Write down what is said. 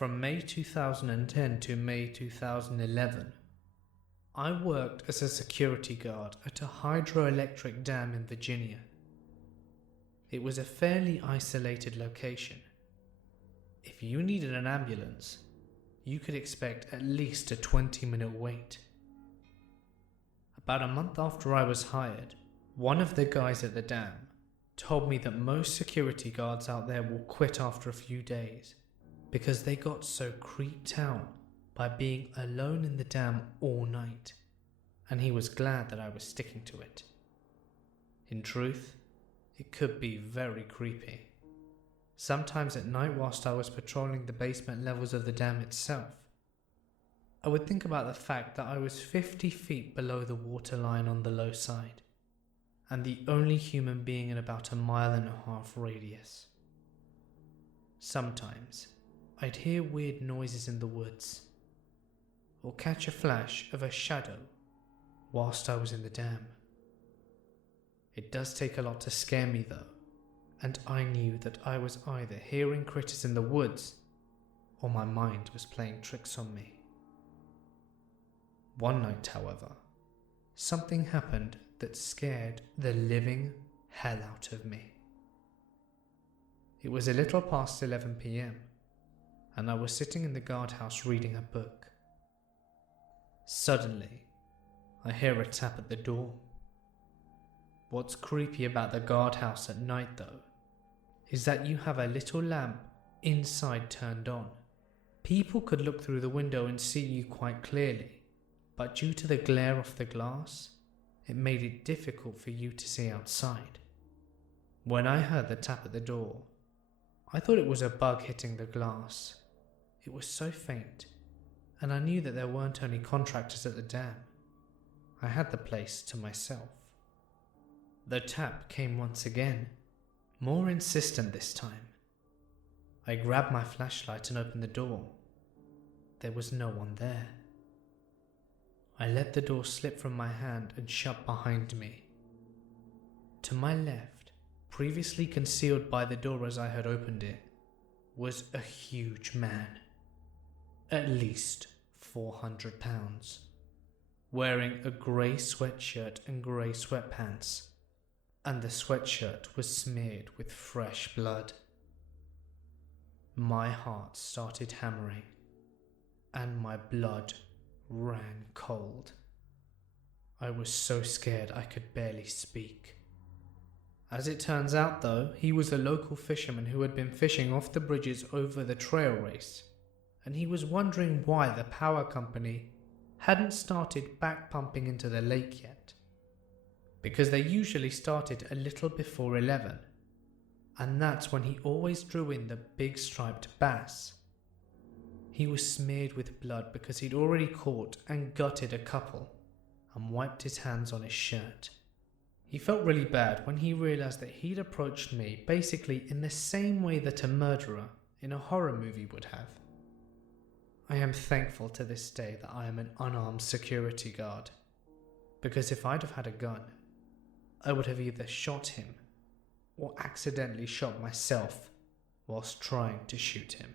From May 2010 to May 2011, I worked as a security guard at a hydroelectric dam in Virginia. It was a fairly isolated location. If you needed an ambulance, you could expect at least a 20-minute wait. About a month after I was hired, one of the guys at the dam told me that most security guards out there will quit after a few days because they got so creeped out by being alone in the dam all night, and he was glad that I was sticking to it. In truth, it could be very creepy. Sometimes at night whilst I was patrolling the basement levels of the dam itself, I would think about the fact that I was 50 feet below the waterline on the low side, and the only human being in about a 1.5 mile radius. Sometimes, I'd hear weird noises in the woods, or catch a flash of a shadow whilst I was in the dam. It does take a lot to scare me though, and I knew that I was either hearing critters in the woods or my mind was playing tricks on me. One night, however, something happened that scared the living hell out of me. It was a little past 11 p.m. and I was sitting in the guardhouse reading a book. Suddenly, I hear a tap at the door. What's creepy about the guardhouse at night though, is that you have a little lamp inside turned on. People could look through the window and see you quite clearly, but due to the glare off the glass, it made it difficult for you to see outside. When I heard the tap at the door, I thought it was a bug hitting the glass. It was so faint, and I knew that there weren't any contractors at the dam. I had the place to myself. The tap came once again, more insistent this time. I grabbed my flashlight and opened the door. There was no one there. I let the door slip from my hand and shut behind me. To my left, previously concealed by the door as I had opened it, was a huge man, at least 400 pounds, wearing a grey sweatshirt and grey sweatpants, and the sweatshirt was smeared with fresh blood. My heart started hammering, and my blood ran cold. I was so scared I could barely speak. As it turns out though, he was a local fisherman who had been fishing off the bridges over the trail race, and he was wondering why the power company hadn't started back pumping into the lake yet, because they usually started a little before 11, and that's when he always drew in the big striped bass. He was smeared with blood because he'd already caught and gutted a couple and wiped his hands on his shirt. He felt really bad when he realized that he'd approached me basically in the same way that a murderer in a horror movie would have. I am thankful to this day that I am an unarmed security guard, because if I'd have had a gun, I would have either shot him or accidentally shot myself whilst trying to shoot him.